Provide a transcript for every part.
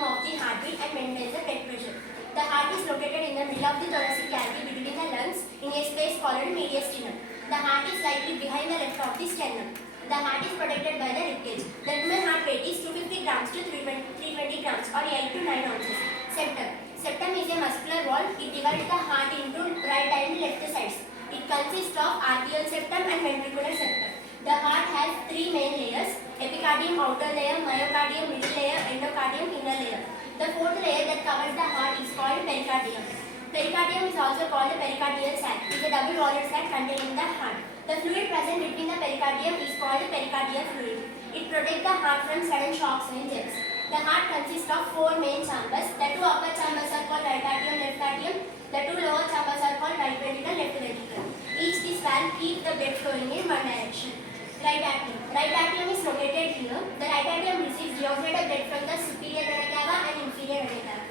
rhythm of the heartbeat and maintains the blood pressure. The heart is located in the middle of the thoracic cavity between the lungs in a space called mediastinum. The heart is slightly behind the left of the sternum. The heart is protected by the ribcage. The human heart weight is 250 grams to 320 grams or 8 to 9 ounces. Septum. Septum is a muscular wall. It divides the heart into right and left sides. It consists of arterial septum and ventricular septum. The heart has three main layers: epicardium outer layer, myocardium middle layer, endocardium inner layer. The fourth layer that covers the heart is called pericardium. Pericardium is also called the pericardial sac. It is a double-walled sac containing the heart. The fluid present between the pericardium is called pericardial fluid. It protects the heart from sudden shocks and jets. The heart consists of four main chambers. The two upper chambers are called right atrium, left atrium. The two lower chambers are called right ventricle, left ventricle. Each this valve keeps the blood flowing in one direction. Right atrium. Right atrium is located here. The right atrium receives deoxygenated blood from the superior vena cava and inferior vena cava.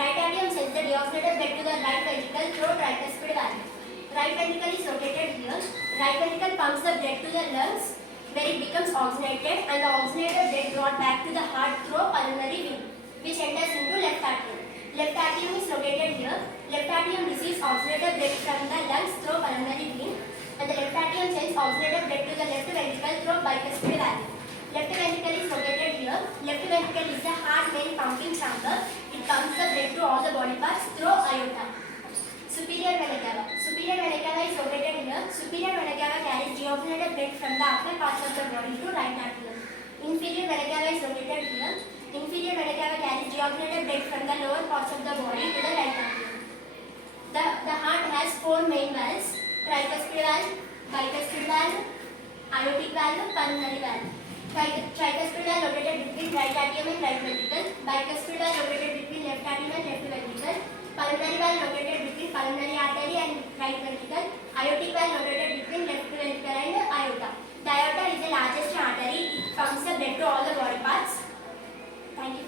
Right atrium sends the deoxygenated blood to the right ventricle through tricuspid valve. Right ventricle is located here. Right ventricle pumps the blood to the lungs where it becomes oxygenated, and the oxygenated blood brought back to the heart through pulmonary vein, which enters into left atrium. Left atrium is located here. Left atrium receives oxygenated blood from the lungs through pulmonary vein, and the left atrium sends oxygenated blood to the left ventricle through bicuspid valve. Left ventricle is located here. Left ventricle is the heart main pumping chamber. It pumps the blood to all the body parts through aorta. Superior vena cava. Superior vena cava is located here. Superior vena cava carries deoxygenated blood from the upper parts of the body to right atrium. Inferior vena cava is located here. Inferior vena cava carries deoxygenated blood from the lower parts of the body to the right atrium. The heart has four main valves: tricuspid valve, bicuspid valve, aortic valve, pulmonary valve. Tricuspid valve located between right atrium and right ventricle. Bicuspid valve located between left atrium and left ventricle. Pulmonary valve located between pulmonary artery and right ventricle. Aortic valve located between left ventricle and aorta. The aorta is the largest artery. It pumps the blood to all the body parts.